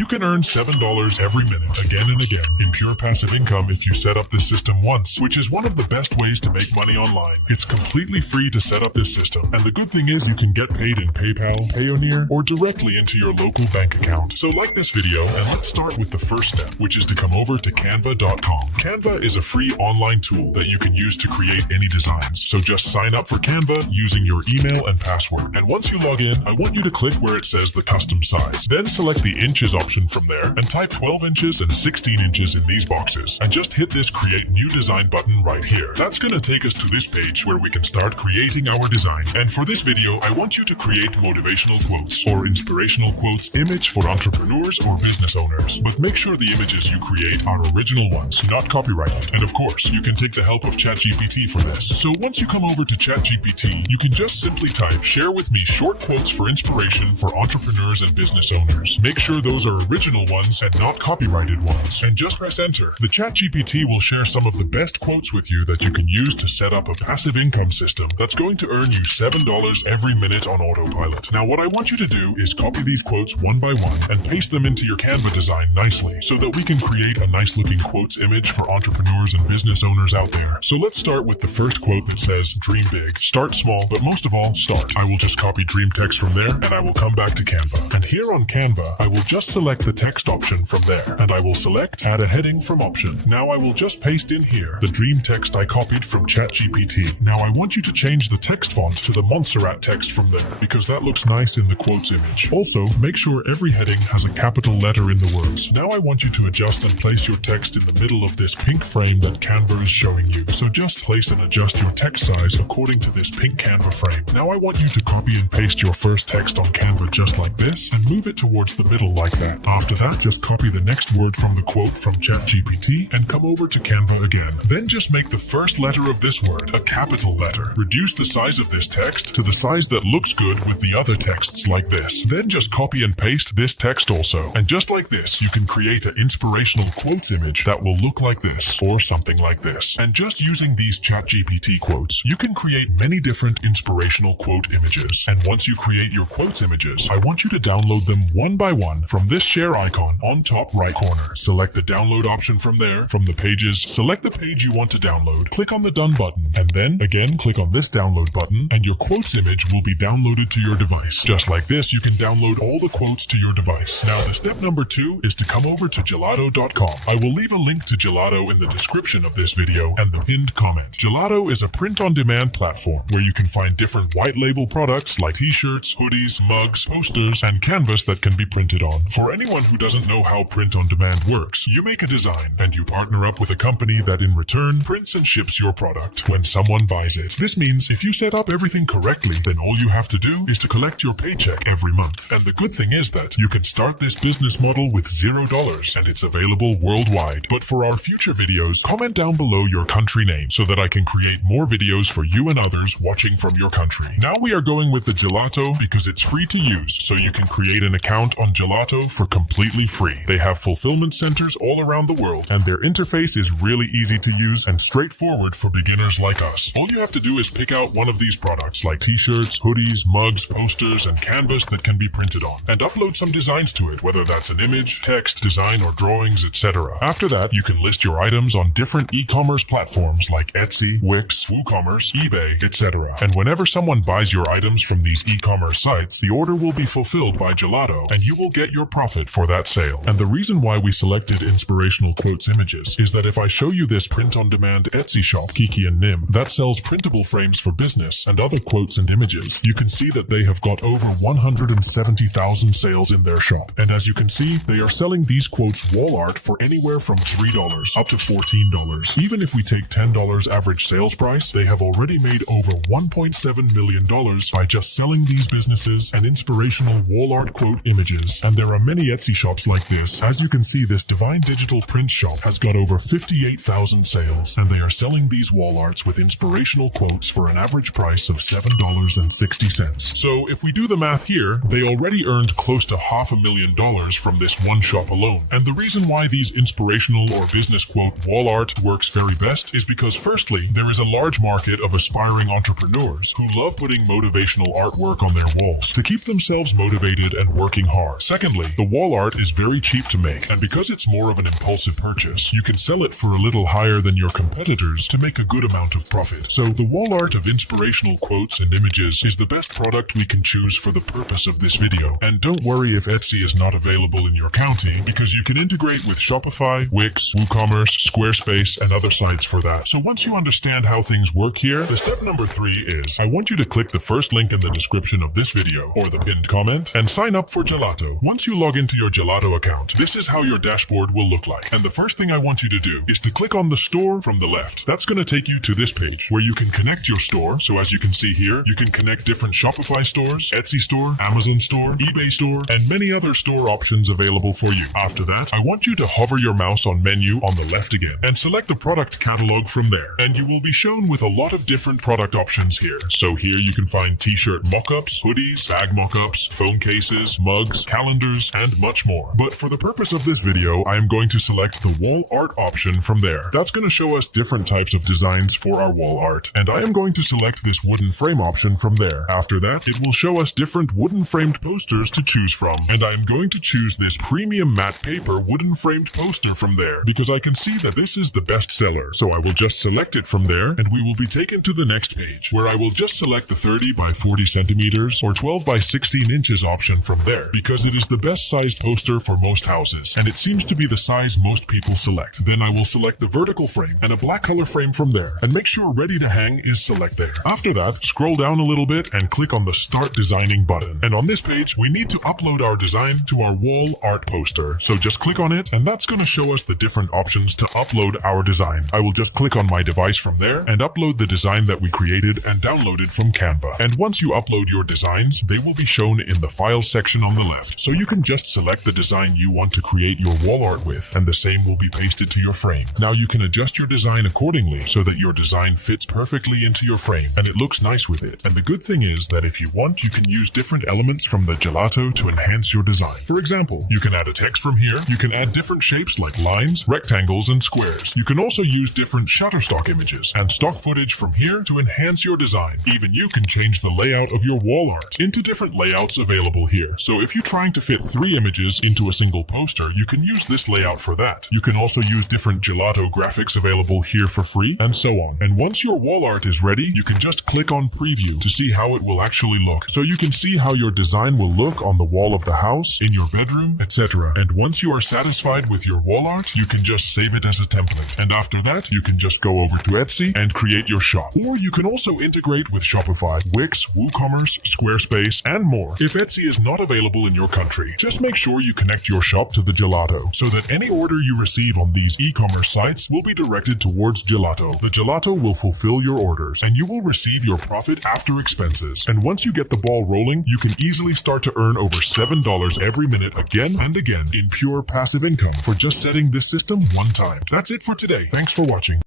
You can earn $7 every minute, again and again, in pure passive income if you set up this system once, which is one of the best ways to make money online. It's completely free to set up this system, and the good thing is you can get paid in PayPal, Payoneer, or directly into your local bank account. So like this video, and let's start with the first step, which is to come over to canva.com. Canva is a free online tool that you can use to create any designs. So just sign up for Canva using your email and password. And once you log in, I want you to click where it says the custom size. Then select the inches option from there and type 12 inches and 16 inches in these boxes. And just hit this create new design button right here. That's going to take us to this page where we can start creating our design. And for this video, I want you to create motivational quotes or inspirational quotes image for entrepreneurs or business owners. But make sure the images you create are original ones, not copyrighted. And of course, you can take the help of ChatGPT for this. So once you come over to ChatGPT, you can just simply type, share with me short quotes for inspiration for entrepreneurs and business owners. Make sure those are original ones and not copyrighted ones. And just press enter. The ChatGPT will share some of the best quotes with you that you can use to set up a passive income system that's going to earn you $7 every minute on autopilot. Now what I want you to do is copy these quotes one by one and paste them into your Canva design nicely so that we can create a nice looking quotes image for entrepreneurs and business owners out there. So let's start with the first quote that says, dream big, start small, but most of all, start. I will just copy dream text from there and I will come back to Canva. And here on Canva, I will just select the text option from there and I will select add a heading from option. Now I will just paste in here the dream text I copied from ChatGPT. Now I want you to change the text font to the Montserrat text from there because that looks nice in the quotes image. Also, make sure every heading has a capital letter in the words. Now I want you to adjust and place your text in the middle of this pink frame that Canva is showing you. So just place and adjust your text size according to this pink Canva frame. Now I want you to copy and paste your first text on Canva just like this and move it towards the middle like that. After that, just copy the next word from the quote from ChatGPT and come over to Canva again. Then just make the first letter of this word a capital letter. Reduce the size of this text to the size that looks good with the other texts like this. Then just copy and paste this text also. And just like this, you can create an inspirational quotes image that will look like this or something like this. And just using these ChatGPT quotes, you can create many different inspirational quote images. And once you create your quotes images, I want you to download them one by one from this share icon on top right corner. Select the download option from there. From the pages, select the page you want to download, click on the done button, and then again click on this download button and your quotes image will be downloaded to your device. Just like this, you can download all the quotes to your device. Now the step number 2 is to come over to gelato.com. I will leave a link to Gelato in the description of this video and the pinned comment. Gelato is a print-on-demand platform where you can find different white label products like t-shirts, hoodies, mugs, posters, and canvas that can be printed on. For anyone who doesn't know how print-on-demand works, you make a design and you partner up with a company that in return prints and ships your product when someone buys it. This means if you set up everything correctly, then all you have to do is to collect your paycheck every month. And the good thing is that you can start this business model with $0 and it's available worldwide. But for our future videos, comment down below your country name so that I can create more videos for you and others watching from your country. Now we are going with the Gelato because it's free to use, so you can create an account on Gelato for completely free. They have fulfillment centers all around the world and their interface is really easy to use and straightforward for beginners like us. All you have to do is pick out one of these products like t-shirts, hoodies, mugs, posters, and canvas that can be printed on and upload some designs to it, whether that's an image, text, design, or drawings, etc. After that, you can list your items on different e-commerce platforms like Etsy, Wix, WooCommerce, eBay, etc. And whenever someone buys your items from these e-commerce sites, the order will be fulfilled by Gelato and you will get your profit for that sale. And the reason why we selected inspirational quotes images is that if I show you this print-on-demand Etsy shop, Kiki and Nim, that sells printable frames for business and other quotes and images, you can see that they have got over 170,000 sales in their shop. And as you can see, they are selling these quotes wall art for anywhere from $3 up to $14. Even if we take $10 average sales price, they have already made over $1.7 million by just selling these businesses and inspirational wall art quote images. And there are many Etsy shops like this. As you can see, this Divine Digital Print shop has got over 58,000 sales, and they are selling these wall arts with inspirational quotes for an average price of $7.60. So if we do the math here, they already earned close to $500,000 from this one shop alone. And the reason why these inspirational or business quote wall art works very best is because firstly, there is a large market of aspiring entrepreneurs who love putting motivational artwork on their walls to keep themselves motivated and working hard. Secondly, the wall art is very cheap to make, and because it's more of an impulsive purchase, you can sell it for a little higher than your competitors to make a good amount of profit. So the wall art of inspirational quotes and images is the best product we can choose for the purpose of this video. And don't worry if Etsy is not available in your county, because you can integrate with Shopify, Wix, WooCommerce, Squarespace, and other sites for that. So once you understand how things work here, the step number 3 is, I want you to click the first link in the description of this video, or the pinned comment, and sign up for Gelato. Once you log into your Gelato account, this is how your dashboard will look like. And the first thing I want you to do is to click on the store from the left. That's going to take you to this page where you can connect your store. So as you can see here, you can connect different Shopify stores, Etsy store, Amazon store, eBay store, and many other store options available for you. After that, I want you to hover your mouse on menu on the left again and select the product catalog from there. And you will be shown with a lot of different product options here. So here you can find t-shirt mock-ups, hoodies, bag mock-ups, phone cases, mugs, calendars, and much more. But for the purpose of this video, I am going to select the wall art option from there. That's going to show us different types of designs for our wall art. And I am going to select this wooden frame option from there. After that, it will show us different wooden framed posters to choose from. And I am going to choose this premium matte paper wooden framed poster from there because I can see that this is the best seller. So I will just select it from there and we will be taken to the next page where I will just select the 30 by 40 centimeters or 12 by 16 inches option from there because it is the best size poster for most houses and it seems to be the size most people select. Then I will select the vertical frame and a black color frame from there and make sure ready to hang is select there. After that, scroll down a little bit and click on the start designing button. And on this page, we need to upload our design to our wall art poster. So just click on it and that's going to show us the different options to upload our design. I will just click on my device from there and upload the design that we created and download it from Canva. And once you upload your designs, they will be shown in the file section on the left. So you can just select the design you want to create your wall art with and the same will be pasted to your frame. Now you can adjust your design accordingly so that your design fits perfectly into your frame and it looks nice with it. And the good thing is that if you want, you can use different elements from the Gelato to enhance your design. For example, you can add a text from here. You can add different shapes like lines, rectangles, and squares. You can also use different Shutterstock images and stock footage from here to enhance your design. Even you can change the layout of your wall art into different layouts available here. So if you're trying to fit 3 images into a single poster, you can use this layout for that. You can also use different Gelato graphics available here for free, and so on. And once your wall art is ready, you can just click on preview to see how it will actually look. So you can see how your design will look on the wall of the house, in your bedroom, etc. And once you are satisfied with your wall art, you can just save it as a template. And after that, you can just go over to Etsy and create your shop. Or you can also integrate with Shopify, Wix, WooCommerce, Squarespace, and more. If Etsy is not available in your country, just make sure you connect your shop to the Gelato so that any order you receive on these e-commerce sites will be directed towards Gelato. The Gelato will fulfill your orders and you will receive your profit after expenses. And once you get the ball rolling, you can easily start to earn over $7 every minute again and again in pure passive income for just setting this system one time. That's it for today. Thanks for watching.